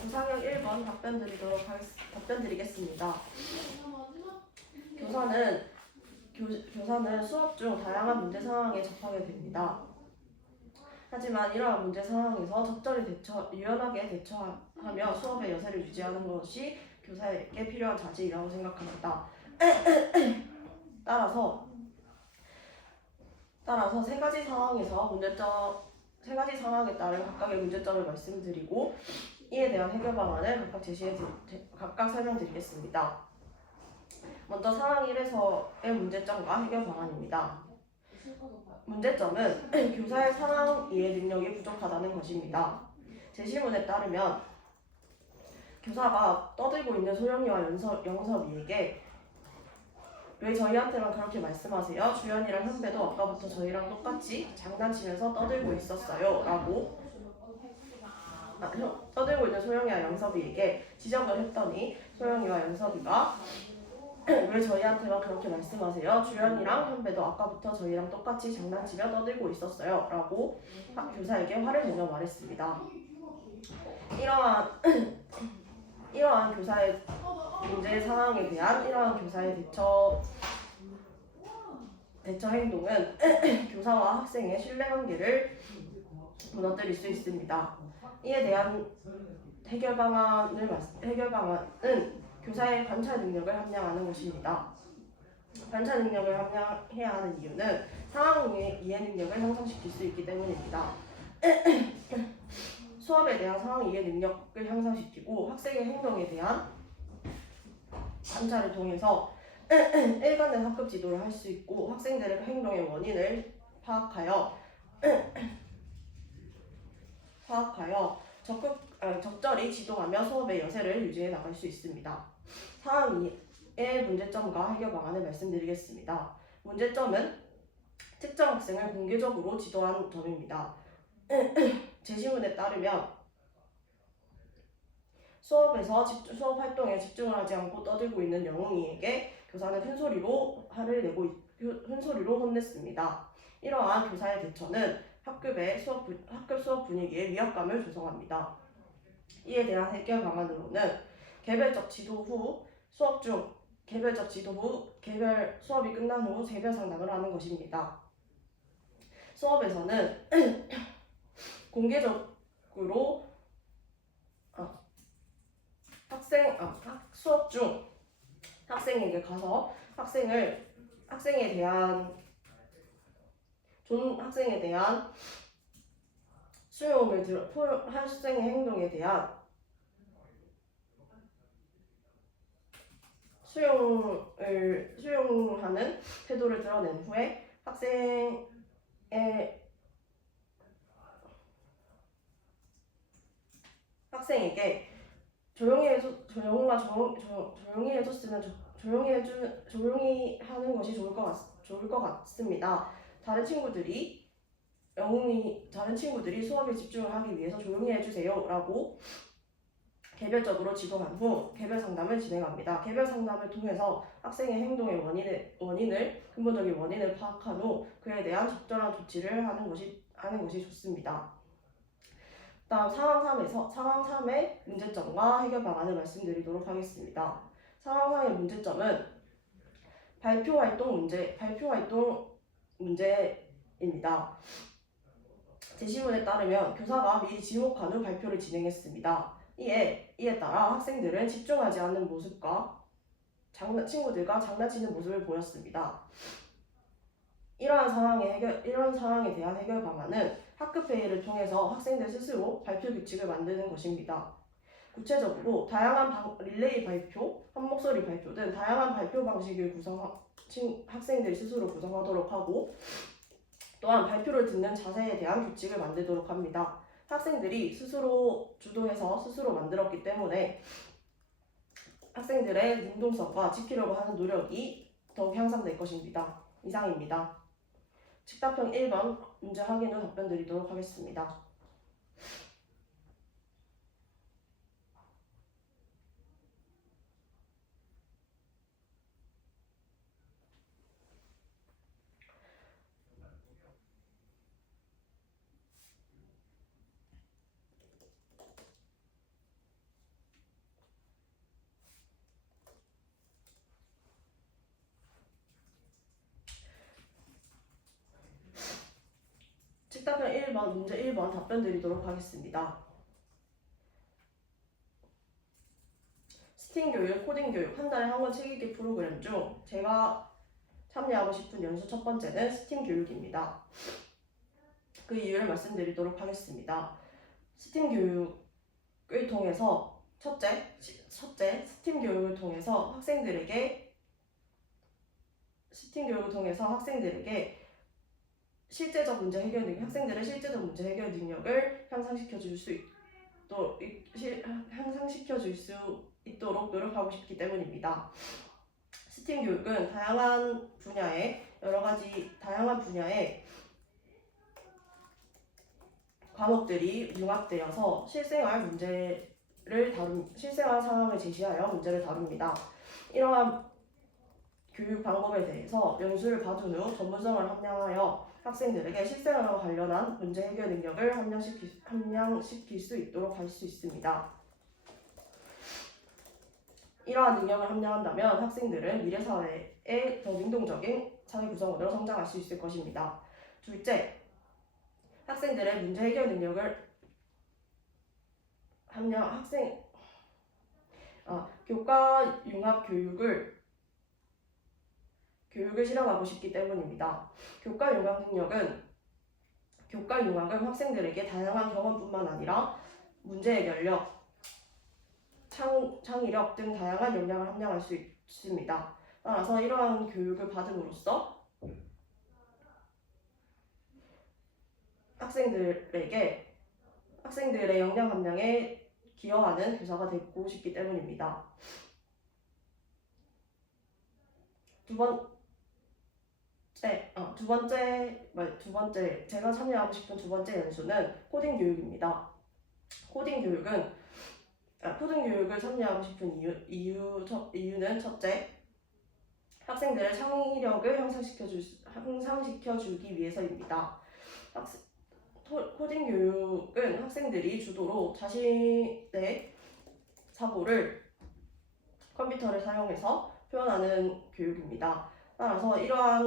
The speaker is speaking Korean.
구상형 1번 답변 드리겠습니다. 교사는 수업 중 다양한 문제 상황에 접하게 됩니다. 하지만 이러한 문제 상황에서 적절히 유연하게 대처하며 수업의 여세를 유지하는 것이 교사에게 필요한 자질이라고 생각합니다. 따라서 세 가지 상황에 따른 각각의 문제점을 말씀드리고 이에 대한 해결 방안을 각각 설명드리겠습니다. 먼저 상황 1에서의 문제점과 해결 방안입니다. 문제점은 교사의 상황 이해 능력이 부족하다는 것입니다. 제시문에 따르면 교사가 떠들고 있는 소영이와 영섭이에게 왜 저희한테만 그렇게 말씀하세요? 주연이랑 현배도 아까부터 저희랑 똑같이 장난치면서 떠들고 있었어요 라고 떠들고 있는 소영이와 영섭이에게 지적을 했더니 소영이와 영섭이가 왜 저희한테만 그렇게 말씀하세요? 주연이랑 현배도 아까부터 저희랑 똑같이 장난치며 떠들고 있었어요 라고 교사에게 화를 내며 말했습니다. 이러한 교사의 문제 상황에 대한 이러한 교사의 대처 행동은 교사와 학생의 신뢰관계를 무너뜨릴 수 있습니다. 이에 대한 해결 방안은 교사의 관찰 능력을 함양하는 것입니다. 관찰 능력을 함양해야 하는 이유는 상황 이해 능력을 향상시킬 수 있기 때문입니다. 수업에 대한 상황 이해 능력을 향상시키고 학생의 행동에 대한 관찰을 통해서 일관된 학급 지도를 할 수 있고 학생들의 행동의 원인을 파악하여 적절히 지도하며 수업의 여세를 유지해 나갈 수 있습니다. 상황 2의 문제점과 해결 방안을 말씀드리겠습니다. 문제점은 특정 학생을 공개적으로 지도한 점입니다. 제시문에 따르면 수업 활동에 집중을 하지 않고 떠들고 있는 영웅이에게 교사는 큰 소리로 혼냈습니다. 이러한 교사의 대처는 학급 수업 분위기에 위압감을 조성합니다. 이에 대한 해결 방안으로는 개별 수업이 끝난 후 개별 상담을 하는 것입니다. 수업에서는 공개적으로 수업 중 학생에게 가서 학생의 학생의 행동에 대한 수용하는 태도를 드러낸 후에 학생에게 조용히 하는 것이 좋을 것 같습니다. 다른 친구들이 수업에 집중을 하기 위해서 조용히 해주세요 라고 개별적으로 지도한 후 개별 상담을 진행합니다. 개별 상담을 통해서 학생의 행동의 근본적인 원인을 파악한 후 그에 대한 적절한 조치를 하는 것이 좋습니다. 다음 상황 3의 문제점과 해결 방안을 말씀드리도록 하겠습니다. 상황 3의 문제점은 발표 활동 문제입니다. 제시문에 따르면 교사가 미리 지목한 후 발표를 진행했습니다. 이에 따라 학생들은 집중하지 않는 모습과 친구들과 장난치는 모습을 보였습니다. 이러한 상황에 대한 해결 방안은 학급 회의를 통해서 학생들 스스로 발표 규칙을 만드는 것입니다. 구체적으로 다양한 릴레이 발표, 한 목소리 발표 등 다양한 발표 방식을 학생들이 스스로 구성하도록 하고 또한 발표를 듣는 자세에 대한 규칙을 만들도록 합니다. 학생들이 스스로 주도해서 스스로 만들었기 때문에 학생들의 능동성과 지키려고 하는 노력이 더욱 향상될 것입니다. 이상입니다. 식답형 1번 문제 확인 후 답변 드리도록 하겠습니다. 식답형 1번 문제 1번 답변 드리도록 하겠습니다. 스팀 교육, 코딩 교육 한 달에 한 권 책 읽기 프로그램 중 제가 참여하고 싶은 연수 첫 번째는 스팀 교육입니다. 그 이유를 말씀드리도록 하겠습니다. 스팀 교육을 통해서 첫째, 스팀 교육을 통해서 학생들에게 실제적 문제 해결 능력, 학생들의 실제적 문제 해결 능력을 향상시켜 줄 수 있도록 노력하고 싶기 때문입니다. 스팀 교육은 다양한 분야의 과목들이 융합되어서 실생활 상황을 제시하여 문제를 다룹니다. 이러한 교육 방법에 대해서 연수를 받은 후 전문성을 함양하여 학생들에게 실생활과 관련한 문제 해결 능력을 함양시킬 수 있도록 할 수 있습니다. 이러한 능력을 함양한다면 학생들은 미래 사회의 더 능동적인 사회 구성원으로 성장할 수 있을 것입니다. 둘째, 학생들의 문제 해결 능력을 교과 융합 교육을 실현하고 싶기 때문입니다. 교과 융합은 학생들에게 다양한 경험뿐만 아니라 문제 해결력, 창의력 등 다양한 역량을 함양할 수 있습니다. 따라서 이러한 교육을 받음으로써 학생들의 역량 함양에 기여하는 교사가 되고 싶기 때문입니다. 두 번째 제가 참여하고 싶은 두 번째 연수는 코딩 교육입니다. 코딩 교육을 참여하고 싶은 이유는 첫째, 학생들의 창의력을 향상시켜주기 위해서입니다. 코딩 교육은 학생들이 주도로 자신의 사고를 컴퓨터를 사용해서 표현하는 교육입니다. 따라서 이러한